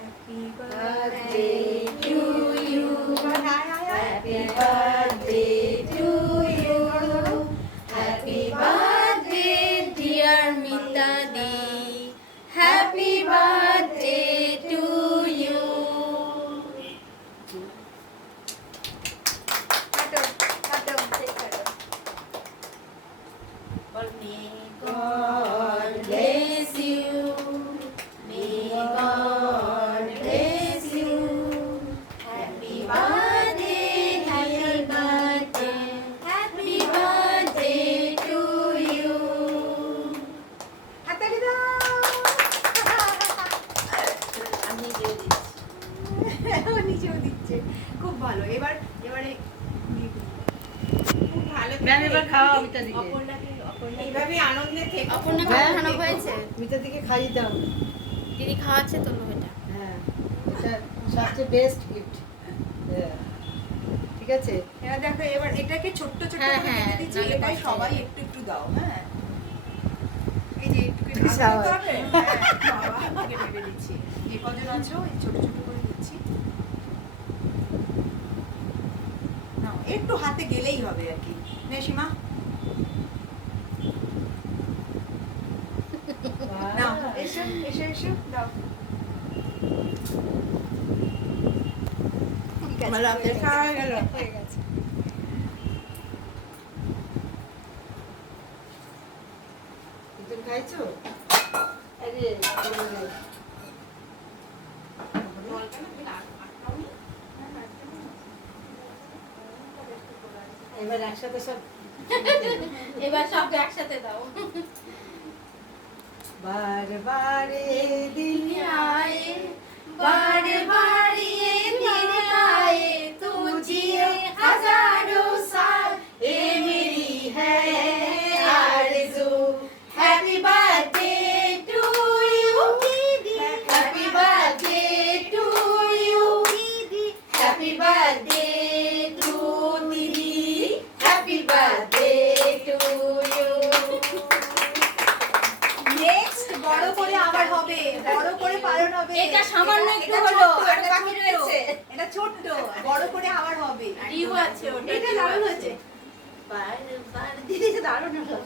Happy birthday to you. Happy birthday to you. Happy birthday dear Mitadi. Happy birthday to you. May God bless you. May God bless you. Happy birthday, happy birthday, happy birthday to you. হাততালি দাও। আমি নিজেও দিচ্ছি। ও নিজেও দিচ্ছে। খুব ভালো। এবারে খুব ভালো। ম্যাম এবার খাওয়া মিতা দিকে। এইভাবে আনন্দে থেকে অপর্ণা খাওয়ানো হয়েছে? মিতা দিকে খাইয়ে দাও। দিদি খাওয়াচ্ছে তো এটা। হ্যাঁ, এটা সবচেয়ে বেস্ট গিফট। হ্যাঁ, ঠিক আছে। এবার দেখো, এবার এটাকে ছোট্ট ছোট্ট করে কেটে দিচ্ছি। এটাই সবাই একটু একটু দাও। হ্যাঁ, এই যে একটু কেটে দিতে হবে। হ্যাঁ, বাবা কেটে দিচ্ছি। যে কজন আছো এই ছোট ছোট করে দিচ্ছি। নাও, একটু হাতে গেলেই হবে আর কি। নে সীমা, নাও, এসো এসো এসো, দাও। আমার রাতের খাওয়া হয়ে গেল। হয়ে গেছে। তুমি খাইছো? আরে এবার একসাথে সব এবার সব একসাথে দাও। बार बार ये दिन आए, बार बार ये दिन आए, तू जिए हजारों साल, ये मेरी है आरज़ू। Happy birthday to you, happy birthday to you, happy birthday to दीदी, happy birthday to you. Next বড় করে আবার হবে, বড় করে পালন হবে। এটা সামান্য একটু হলো, আর বাকি রয়েছে। এটা ছোট্ট, বড় করে আবার হবে। ডিউ আছে ওটা। এটা দারুণ হয়েছে। দিদি দারুণ হলো।